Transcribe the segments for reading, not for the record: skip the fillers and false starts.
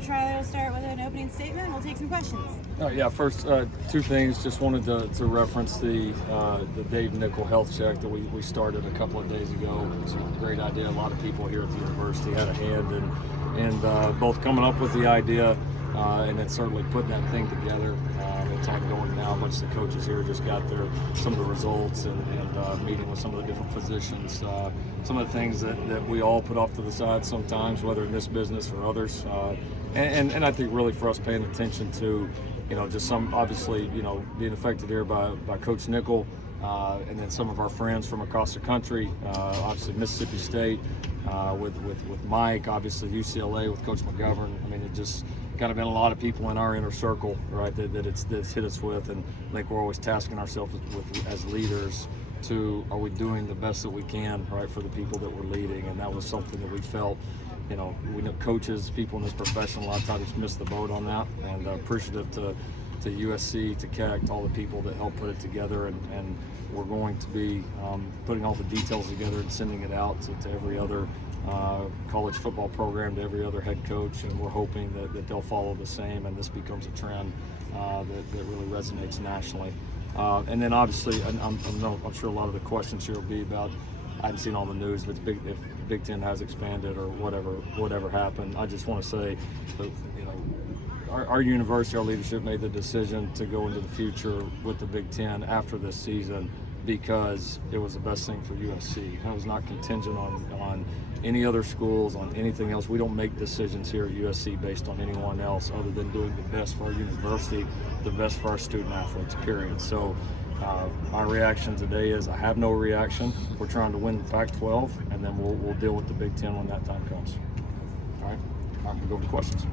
Coach Riley will start with an opening statement, and we'll take some questions. First, two things. Just wanted to reference the Dave Nickel health check that we started a couple of days ago. It's a great idea. A lot of people here at the university had a hand in both coming up with the idea and then certainly putting that thing together. It's ongoing now. A bunch of the coaches here just got some of the results and meeting with some of the different physicians. Some of the things that we all put off to the side sometimes, whether in this business or others. And I think really for us paying attention to, just some, obviously, being affected here by Coach Nickel, and then some of our friends from across the country, obviously Mississippi State, with Mike, obviously UCLA with Coach McGovern. I mean, it just kind of been a lot of people in our inner circle, right, that's hit us with, and I think we're always tasking ourselves as leaders are we doing the best that we can, right, for the people that we're leading, and that was something that we felt, we know coaches, people in this profession a lot of times miss the boat on that, and appreciative to USC, to Keck, to all the people that helped put it together, and we're going to be putting all the details together and sending it out to every other college football program, to every other head coach, and we're hoping that they'll follow the same, and this becomes a trend that really resonates nationally. And then obviously, I'm sure a lot of the questions here will be about, I haven't seen all the news, if Big Ten has expanded or whatever happened. I just want to say that, our university, our leadership made the decision to go into the future with the Big Ten after this season because it was the best thing for USC. That was not contingent on any other schools, on anything else. We don't make decisions here at USC based on anyone else other than doing the best for our university, the best for our student athletes, period. So my reaction today is I have no reaction. We're trying to win the Pac-12, and then we'll deal with the Big Ten when that time comes. All right, I'm going to go to questions.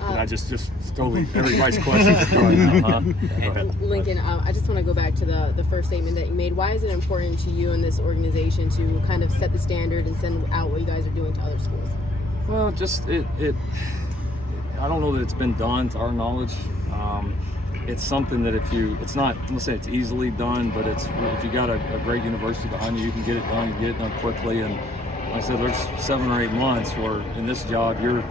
And I just totally everybody's questions. Go ahead. Lincoln, I just want to go back to the first statement that you made. Why is it important to you and this organization to kind of set the standard and send out what you guys are doing to other schools? Well, just it I don't know that it's been done to our knowledge. It's something that it's not, I'm gonna say it's easily done, but if you got a great university behind you, you can get it done. You can get it done quickly. And like I said, there's 7 or 8 months where in this job you're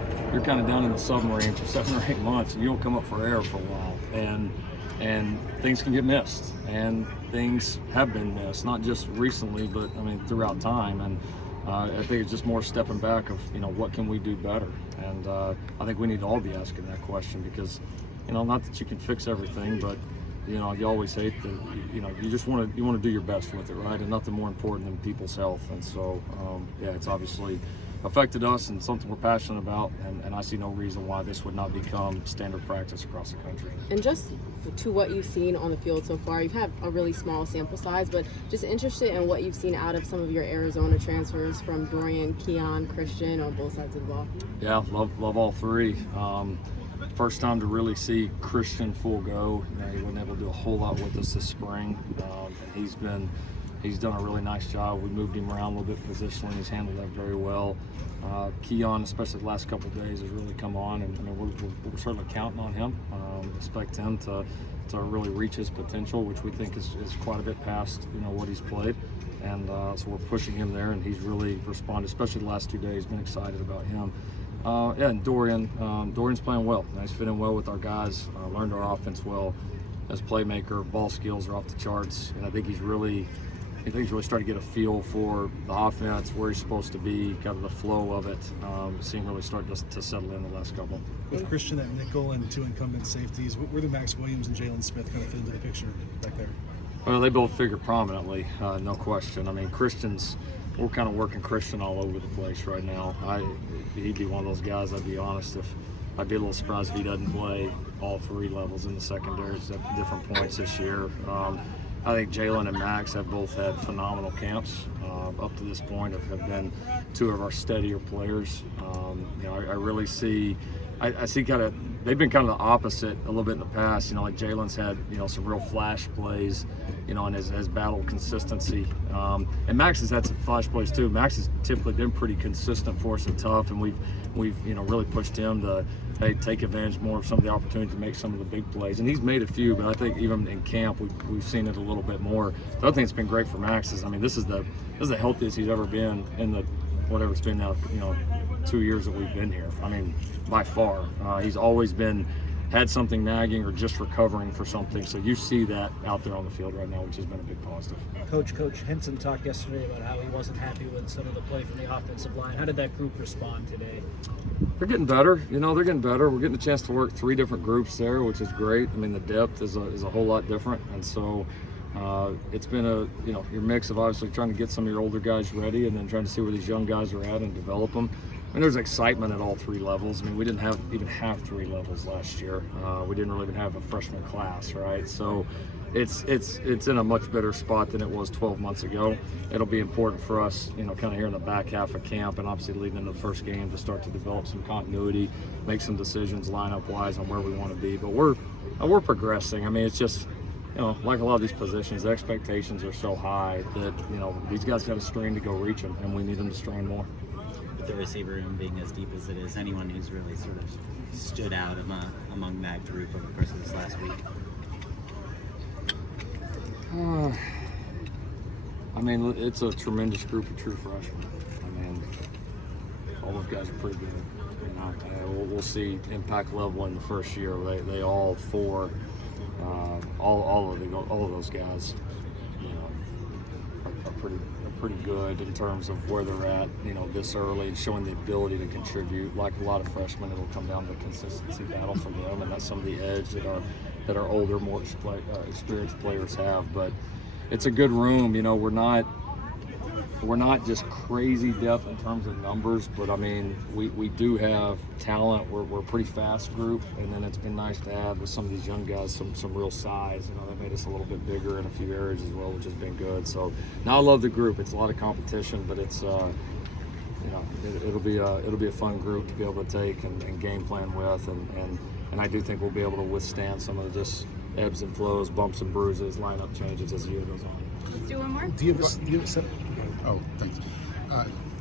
kind of down in the submarine for 7 or 8 months, and you don't come up for air for a while, and things can get missed, and things have been missed, not just recently, but I mean throughout time. And I think it's just more stepping back of what can we do better, and I think we need to all be asking that question because not that you can fix everything, but you always hate that you just want to do your best with it, right? And nothing more important than people's health. And so it's obviously affected us and something we're passionate about, and I see no reason why this would not become standard practice across the country. And just to what you've seen on the field so far, you've had a really small sample size, but just interested in what you've seen out of some of your Arizona transfers from Dorian, Keon, Christian on both sides of the ball. Yeah, love all three. First time to really see Christian full go. He wasn't able to do a whole lot with us this spring, and he's done a really nice job. We moved him around a little bit positionally. He's handled that very well. Keon, especially the last couple of days, has really come on, and we're certainly counting on him. Expect him to really reach his potential, which we think is quite a bit past what he's played. And so we're pushing him there, and he's really responded, especially the last 2 days. Been excited about him. And Dorian's playing well. He's fitting well with our guys. Learned our offense well as playmaker. Ball skills are off the charts, and I think he's really starting to get a feel for the offense, where he's supposed to be, kind of the flow of it. Seeing really start to settle in the last couple. With Christian at nickel and 2 incumbent safeties, where do Max Williams and Jalen Smith kind of fit into the picture back there? Well, they both figure prominently, no question. I mean, we're kind of working Christian all over the place right now. He'd be one of those guys, I'd be honest, I'd be a little surprised if he doesn't play all 3 levels in the secondaries at different points this year. I think Jalen and Max have both had phenomenal camps up to this point, have been 2 of our steadier players. I really see, I see they've been kind of the opposite a little bit in the past. Like Jalen's had, some real flash plays, and has battled consistency. And Max has had some flash plays too. Max has typically been pretty consistent for us and tough, and we've really pushed him to take advantage more of some of the opportunity to make some of the big plays. And he's made a few, but I think even in camp we've seen it a little bit more. The other thing that's been great for Max is, this is the healthiest he's ever been in the whatever it's been now, 2 years that we've been here. I mean, by far. He's always had something nagging or just recovering for something. So you see that out there on the field right now, which has been a big positive. Coach Henson talked yesterday about how he wasn't happy with some of the play from the offensive line. How did that group respond today? They're getting better. They're getting better. We're getting a chance to work 3 different groups there, which is great. I mean, the depth is a whole lot different. And so it's been your mix of obviously trying to get some of your older guys ready and then trying to see where these young guys are at and develop them. I mean, there's excitement at all 3 levels. I mean, we didn't even have 3 levels last year. We didn't really even have a freshman class, right? So it's in a much better spot than it was 12 months ago. It'll be important for us, kind of here in the back half of camp and obviously leading into the first game to start to develop some continuity, make some decisions lineup-wise on where we want to be. But we're progressing. I mean, it's just, like a lot of these positions, the expectations are so high that, these guys got a strain to go reach them, and we need them to strain more. The receiver room being as deep as it is, anyone who's really sort of stood out among that group over the course of this last week? I mean, it's a tremendous group of true freshmen. I mean, all those guys are pretty good. We'll see impact level in the first year. They all 4, all of those guys, are pretty good in terms of where they're at, this early, and showing the ability to contribute. Like a lot of freshmen, it'll come down to a consistency battle for them, and that's some of the edge that our older, more experienced players have. But it's a good room. We're not just crazy depth in terms of numbers, but I mean, we do have talent. We're a pretty fast group, and then it's been nice to add with some of these young guys some real size. That made us a little bit bigger in a few areas as well, which has been good. So now I love the group. It's a lot of competition, but it's it'll be a fun group to be able to take and game plan with, and I do think we'll be able to withstand some of this ebbs and flows, bumps and bruises, lineup changes as the year goes on. Let's do one more. Do you have a set? Oh, thanks.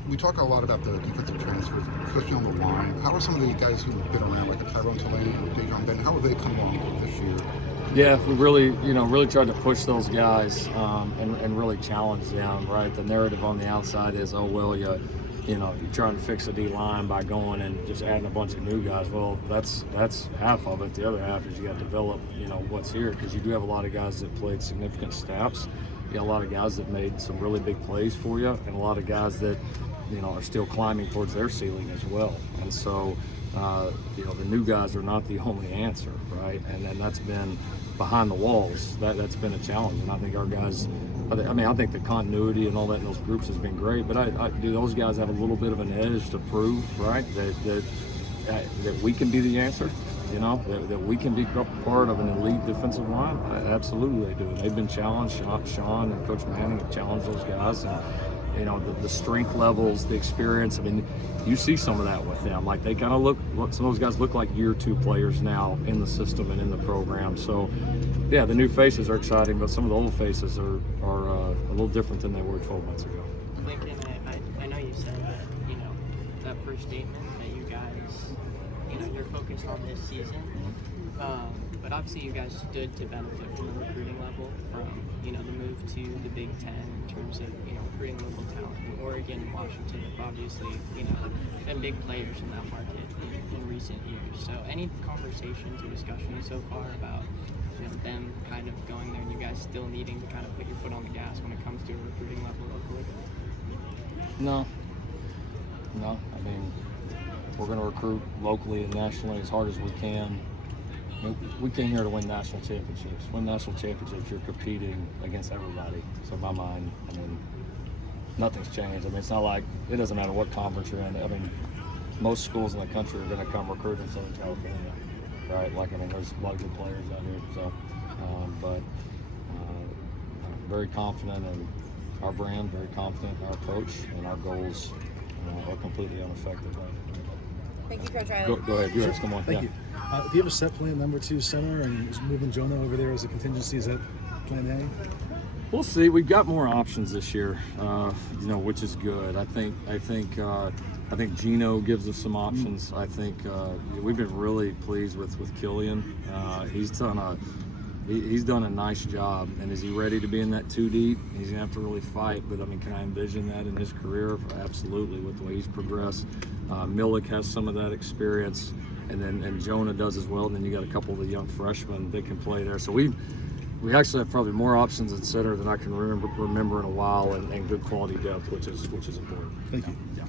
We talk a lot about the defensive transfers, especially on the line. How are some of the guys who've been around, like a Tyrone Tulane or Dejon Ben, how have they come along this year? Yeah, we really tried to push those guys and really challenge them, right? The narrative on the outside is, oh, well, you're trying to fix a D-line by going and just adding a bunch of new guys. Well, that's half of it. The other half is you got to develop, what's here, because you do have a lot of guys that played significant snaps. You got a lot of guys that made some really big plays for you, and a lot of guys that, are still climbing towards their ceiling as well. And so, the new guys are not the only answer, right? And then that's been behind the walls. That's been a challenge, and I think our guys. I think the continuity and all that in those groups has been great, but do those guys have a little bit of an edge to prove, right? That we can be the answer, that we can be part of an elite defensive line. Absolutely, they do. They've been challenged. Sean and Coach Manning have challenged those guys, and the strength levels, the experience. I mean, you see some of that with them. Like they kind of some of those guys look like year 2 players now in the system and in the program. So, yeah, the new faces are exciting, but some of the old faces are a little different than they were 12 months ago. Lincoln, I know you said that, that first statement that you guys, you're focused on this season. But obviously you guys stood to benefit from the recruiting level from, the move to the Big Ten in terms of, recruiting local talent. And Oregon and Washington have obviously, been big players in that market in recent years. So any conversations or discussions so far about, them kind of going there and you guys still needing to kind of put your foot on the gas when it comes to a recruiting level locally? No. I mean, we're going to recruit locally and nationally as hard as we can. We came here to win national championships. Win national championships, you're competing against everybody. So in my mind, nothing's changed. It's not like, it doesn't matter what conference you're in. Most schools in the country are going to come recruit in Southern California, right? There's a lot of good players out here. So, very confident in our brand, very confident in our approach, and our goals are completely unaffected by it. Thank you, Coach Riley. Go ahead. Yours, come on. Thank you. Do you have a set plan, number 2 center, and is moving Jonah over there as a contingency? Is that plan A? We'll see. We've got more options this year, which is good. I think Gino gives us some options. I think we've been really pleased with Killian. He's done he's done a nice job. And is he ready to be in that 2 deep? He's gonna have to really fight. But I mean, can I envision that in his career? Absolutely, with the way he's progressed. Milik has some of that experience, and Jonah does as well. And then you got a couple of the young freshmen that can play there. So we actually have probably more options at center than I can remember in a while, and good quality depth, which is important. Thank you. Yeah.